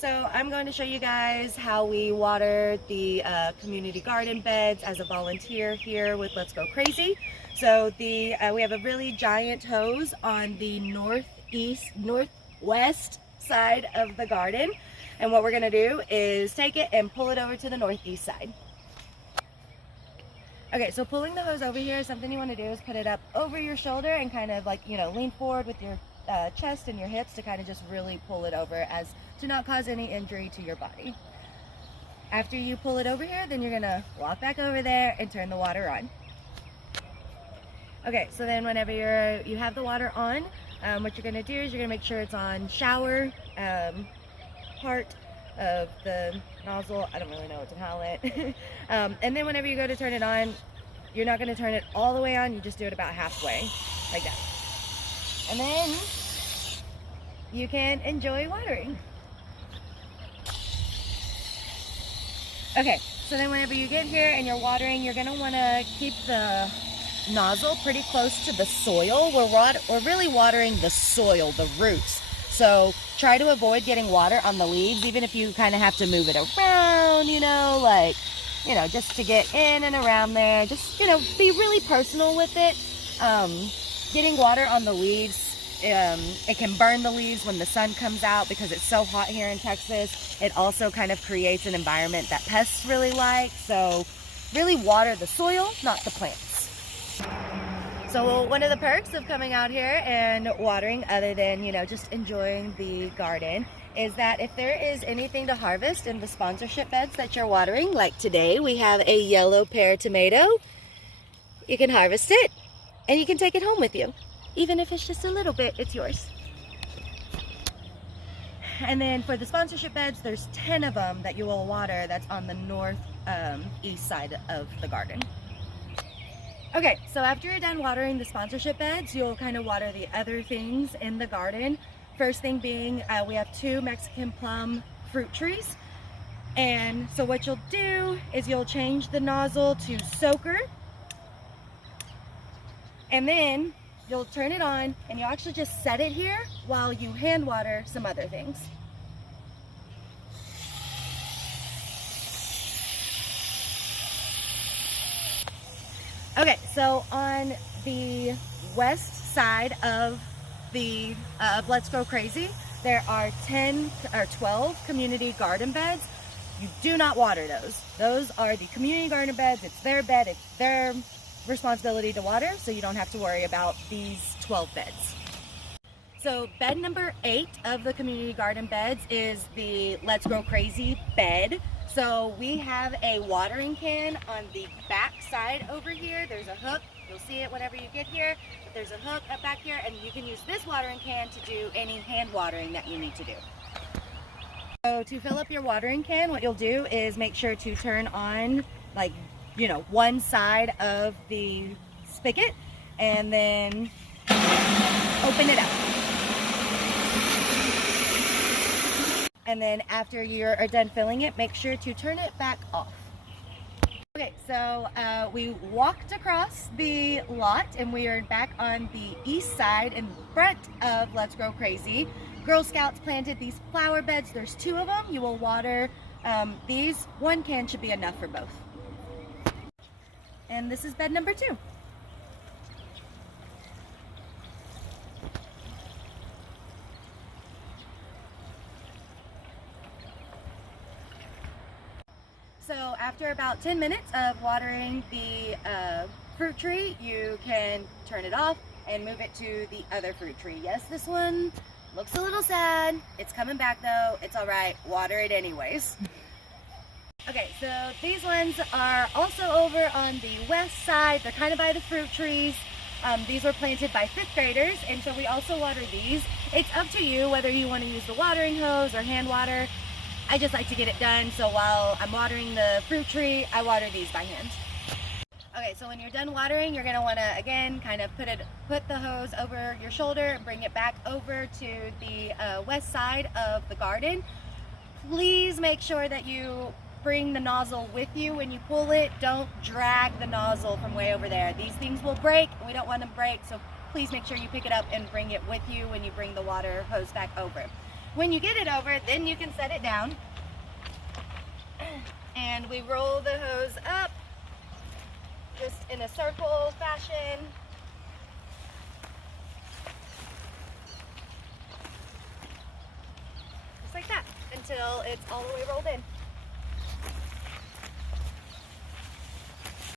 So I'm going to show you guys how we water the community garden beds as a volunteer here with Let's Go Crazy. So we have a really giant hose on the northwest side of the garden. And what we're going to do is take it and pull it over to the northeast side. Okay, so pulling the hose over here, something you want to do is put it up over your shoulder and kind of like, lean forward with your chest and your hips to kind of just really pull it over as to not cause any injury to your body. After you pull it over here, then you're gonna walk back over there and turn the water on. Okay, so then whenever you have the water on, what you're gonna do is you're gonna make sure it's on shower part of the nozzle. I don't really know what to call it. And then whenever you go to turn it on, you're not gonna turn it all the way on, you just do it about halfway, like that. And then you can enjoy watering. Okay, so then whenever you get here and you're watering, you're gonna wanna keep the nozzle pretty close to the soil. We're really watering the soil, the roots. So try to avoid getting water on the leaves, even if you kind of have to move it around, just to get in and around there. Just, be really personal with it. Getting water on the leaves, it can burn the leaves when the sun comes out because it's so hot here in Texas. It also kind of creates an environment that pests really like. So really water the soil, not the plants. So one of the perks of coming out here and watering, other than, just enjoying the garden, is that if there is anything to harvest in the sponsorship beds that you're watering, like today we have a yellow pear tomato, you can harvest it and you can take it home with you. Even if it's just a little bit, it's yours. And then for the sponsorship beds, there's 10 of them that you will water that's on the northeast side of the garden. Okay, so after you're done watering the sponsorship beds, you'll kind of water the other things in the garden. First thing being, we have 2 Mexican plum fruit trees. And so what you'll do is you'll change the nozzle to soaker. And then you'll turn it on and you'll actually just set it here while you hand water some other things. Okay, so on the west side of the Let's Go Crazy, there are 10 or 12 community garden beds. You do not water those. Those are the community garden beds. It's their bed, it's their responsibility to water, so you don't have to worry about these 12 beds. So bed number 8 of the community garden beds is the Let's Go Crazy bed. So we have a watering can on the back side over here. There's a hook. You'll see it whenever you get here. But there's a hook up back here, and you can use this watering can to do any hand watering that you need to do. So to fill up your watering can, what you'll do is make sure to turn on one side of the spigot and then open it up. And then after you're done filling it, make sure to turn it back off. Okay, so we walked across the lot and we are back on the east side in front of Let's Grow Crazy. Girl Scouts planted these flower beds. There's 2 of them. You will water these. 1 can should be enough for both. And this is bed number 2. So after about 10 minutes of watering the fruit tree, you can turn it off and move it to the other fruit tree. Yes, this one looks a little sad. It's coming back though. It's all right. Water it anyways. Okay, so these ones are also over on the west side. They're kind of by the fruit trees. These were planted by 5th graders, and so we also water these. It's up to you whether you want to use the watering hose or hand water. I just like to get it done, so while I'm watering the fruit tree, I water these by hand. Okay, so when you're done watering, you're gonna wanna, again, kind of put the hose over your shoulder and bring it back over to the west side of the garden. Please make sure that you bring the nozzle with you when you pull it. Don't drag the nozzle from way over there. These things will break, and we don't want them to break, so please make sure you pick it up and bring it with you when you bring the water hose back over. When you get it over, then you can set it down. And we roll the hose up just in a circle fashion. Just like that until it's all the way rolled in.